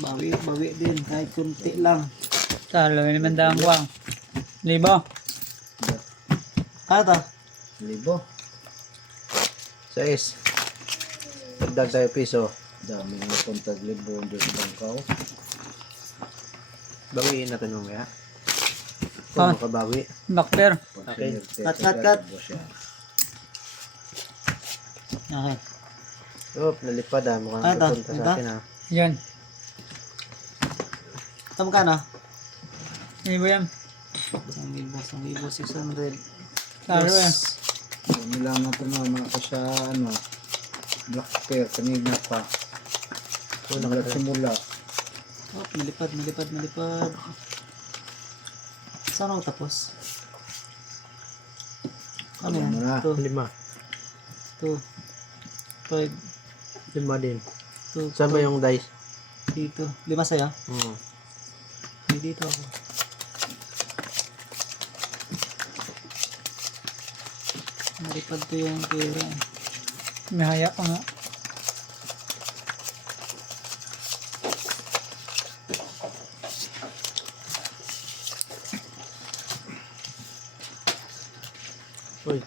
Bawi din kahit kunti lang. Talo, 500 buwang. 1,000. Ata. 1,000. 6. Dagdag tayo piso. Dami na puntag 1,000 doon sa bangkaw. Bawiin natin mamaya. Kung makabawi. Backler. Okay. Cut. Okay. Oh, nalipad ah. Mukhang Ito, pupunta sa ito. akin ah. Yan. Ito magkano? 1,000 yan. 1,600. Talo eh. Nilaman ito naman ako sa black pear kanina pa. Simula. Oh, malipad. Saan ako tapos? Ano yan? Wala na. 2, 5, 5 din. 2, Saan ba yung dice? dito. 5 sa'yo? Hmm. Dito ako. Malipad ko yung pera. May haya pa nga. Uy.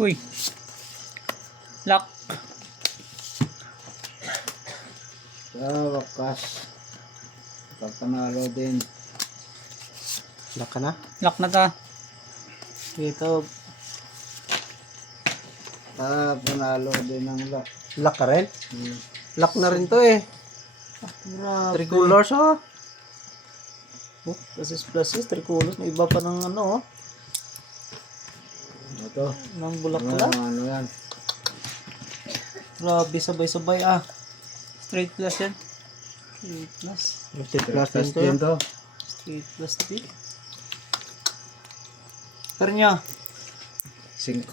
Uy. Lock. Sa wakas. Pagpanalo din. Lock ka na? Lock na ta. Dito. Panalo din ang lock. Lock ka rin? Lock na rin to eh. Grabe. 3 colors oh. Oh, plus 3 kulos. May iba pa ng ano, oh. Ito. Ng bulaklak. Ano yan? Grabe, sabay-sabay ah. Straight plus yan. 3 plus. Plus din to. Yan to. Straight plus 3. Pero nyo. 5.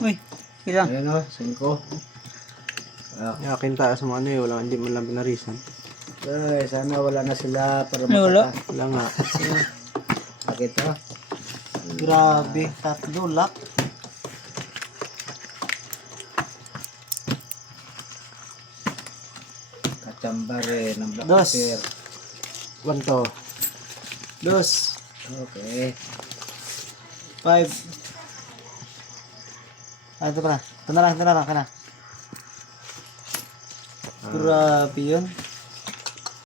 Uy. Ilang. Ayan o, 5. Yakin taas mo ano eh. Wala, hindi mo lang binarisan. Ay, sana wala na sila para Wala. makata. Wala nga. Pakita. Grabe. 3 lock. Kachamba rin ng black Dos. pear. 1 to. 2. Okay. 5. Ah, ito pa na. Ito na lang. Kana. Grabe yun.